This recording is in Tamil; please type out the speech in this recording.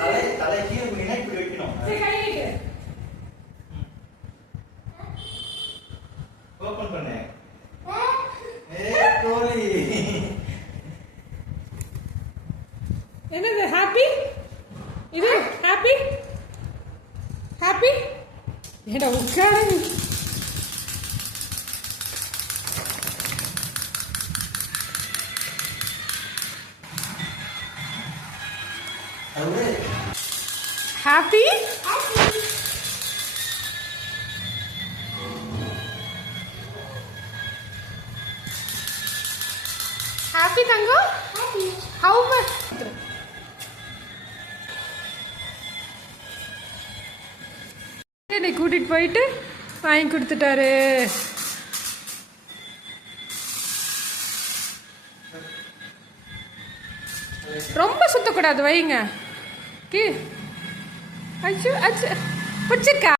தலை கீழே குனினா இப்படி வைக்கணும். ஓபன் பண்ணு. கோழி என்னது ஹாப்பி? இது ஹாப்பி ஹாப்பி ஏடா உட்காரு. ஹாப்பி ஹாப்பி தங்கம். How much? என்னை கூட்டிட்டு போயிட்டு வாங்கி கொடுத்துட்டாரு. ரொம்ப சுத்தக்கூடாது வைங்க. அச்சு அச்சு பிடிச்சிருக்கா?